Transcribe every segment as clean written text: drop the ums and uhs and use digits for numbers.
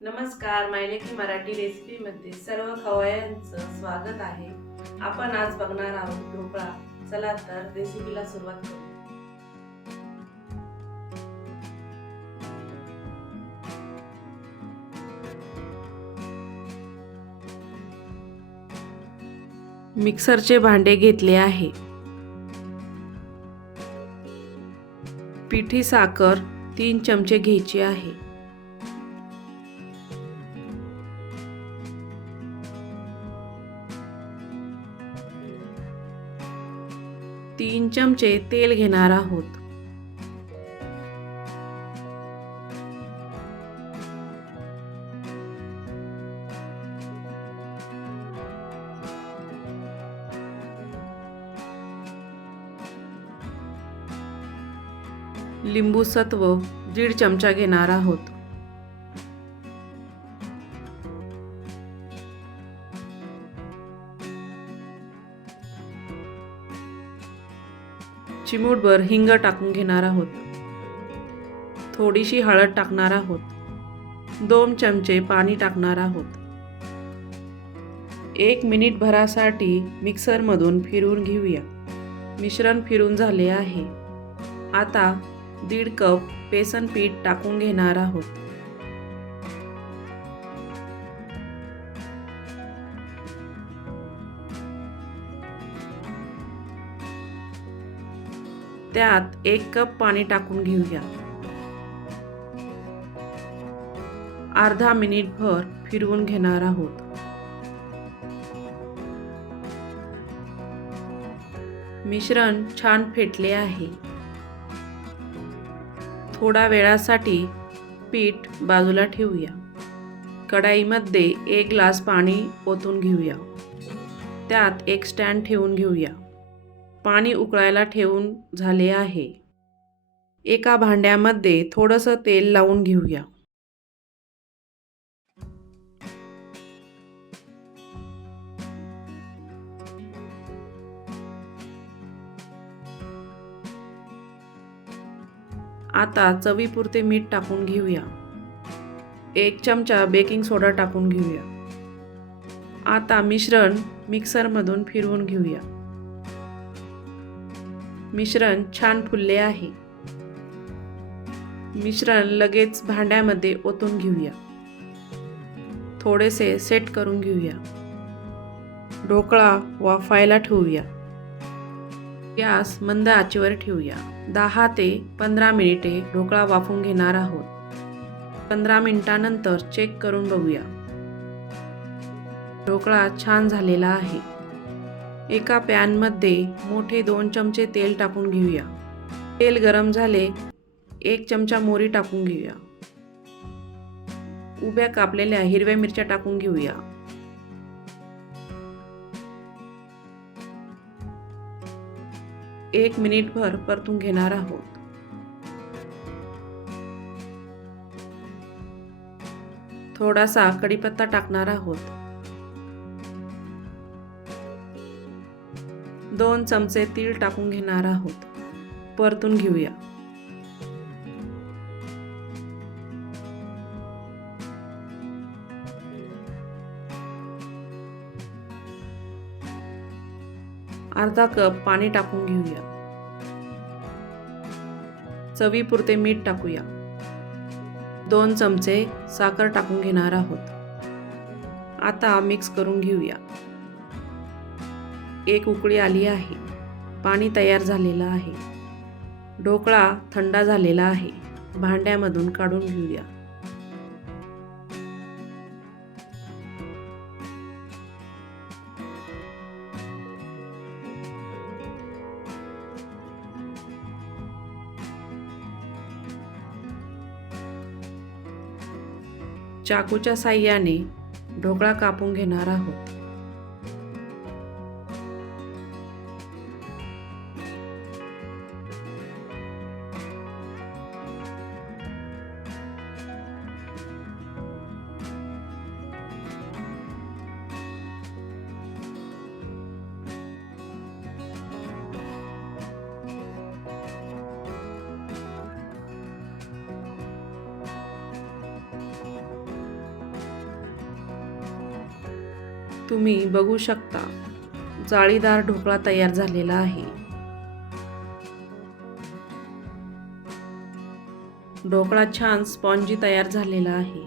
नमस्कार, मायलेकी मराठी रेसिपीमध्ये सर्व खवय्यांचं स्वागत आहे. आपण आज बघणार आहोत ढोकळा. चला तर रेसिपीला सुरुवात करू. मिक्सरचे भांडे घेतले आहे. पिठी साखर 3 चमचे घ्यायची आहे. तीन चमचे तेल घेणार आहोत. लिंबू सत्व 1.5 चमचा घेणार आहोत. चिमूटभर हिंग टाकून घेणार आहोत. थोडीशी हळद टाकणार आहोत. 2 चमचे पाणी टाकणार आहोत. 1 मिनिट भरासाठी मिक्सरमधून फिरवून घेऊया. मिश्रण फिरून झाले आहे. आता 1.5 कप बेसन पीठ टाकून घेणार आहोत. त्यात 1 कप पाणी टाकून घेऊया. अर्धा मिनिटभर फिरवून घेणार आहोत. मिश्रण छान फेटले आहे. थोडा वेळासाठी पीठ बाजूला ठेवूया. कढाईमध्ये 1 ग्लास पाणी ओतून घेऊया. त्यात एक स्टँड ठेवून घेऊया. पाणी उकळायला ठेवून झाले आहे. एका भांड्यामध्ये थोडंसं तेल लावून घेऊया. आता चवीपुरते मीठ टाकून घेऊया. 1 चमचा बेकिंग सोडा टाकून घेऊया. आता मिश्रण मिक्सरमधून फिरवून घेऊया. मिश्रण छान फुलले आहे. मिश्रण लगेच भांड्यामध्ये ओतून घेऊया. थोडेसे सेट करून घेऊया. ढोकळा वाफायला ठेवूया. गॅस मंद आचेवर ठेवूया. 10 ते 15 मिनिटे ढोकळा वाफवून घेणार आहोत. 15 मिनिटांनंतर चेक करून बघूया. ढोकळा छान झालेला आहे. एका पॅनमध्ये मोठे 2 चमचे तेल टाकून घेऊया. तेल गरम झाले 1 चमचा मोहरी टाकून घेऊया. उभ्या कापलेल्या हिरव्या मिरच्या टाकून घेऊया. एक मिनिटभर परतून घेणार आहोत. थोडासा कढीपत्ता टाकणार आहोत. 2 चमचे तीळ टाकून घेणार आहोत. परतून घेऊया. अर्धा कप पाणी टाकून घेऊया. चवीपुरते मीठ टाकूया. 2 चमचे साखर टाकून घेणार आहोत. आता मिक्स करून घेऊया. एक उकळी आली आहे. पाणी तयार झालेलं आहे. ढोकळा थंड झालेला आहे. भांड्यामधून काढून घेऊया. चाकूच्या साहाय्याने ढोकळा कापून घेणार आहोत. तुम्ही बघू शकता जाळीदार ढोकळा तयार झालेला आहे. ढोकळा छान स्पॉन्जी तयार झालेला आहे.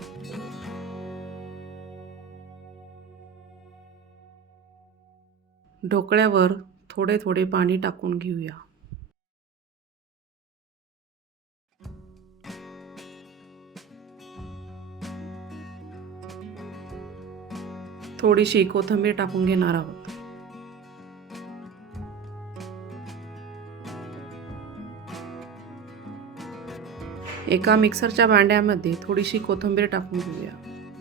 ढोकळ्यावर थोडे थोडे पाणी टाकून घेऊया. थोडीशी कोथिंबीर टाकून घेणार आहोत. एका मिक्सरच्या भांड्यामध्ये थोडीशी कोथिंबीर टाकून घेऊया.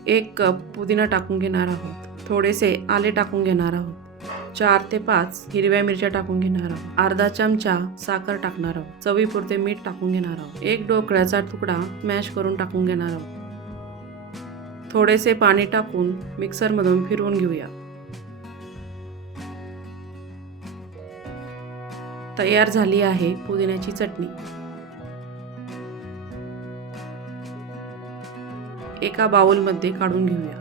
1 कप पुदिना टाकून घेणार आहोत. थोडेसे आले टाकून घेणार आहोत. 4 ते 5 हिरव्या मिरच्या टाकून घेणार आहोत. अर्धा चमचा साखर टाकणार आहोत. चवीपुरते मीठ टाकून घेणार आहोत. 1 ढोकळ्याचा तुकडा मॅश करून टाकून घेणार आहोत. थोडेसे पाणी टाकून मिक्सरमधून फिरवून घेऊया. तयार झाली आहे पुदिन्याची चटणी. एका बाउलमध्ये काढून घेऊया.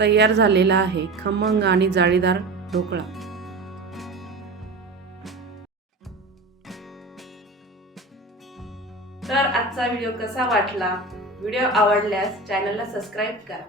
तयार झालेला आहे खमंग आणि जाळीदार ढोकळा. तर आजचा व्हिडिओ कसा वाटला? व्हिडिओ आवडल्यास चॅनलला सबस्क्राईब करा.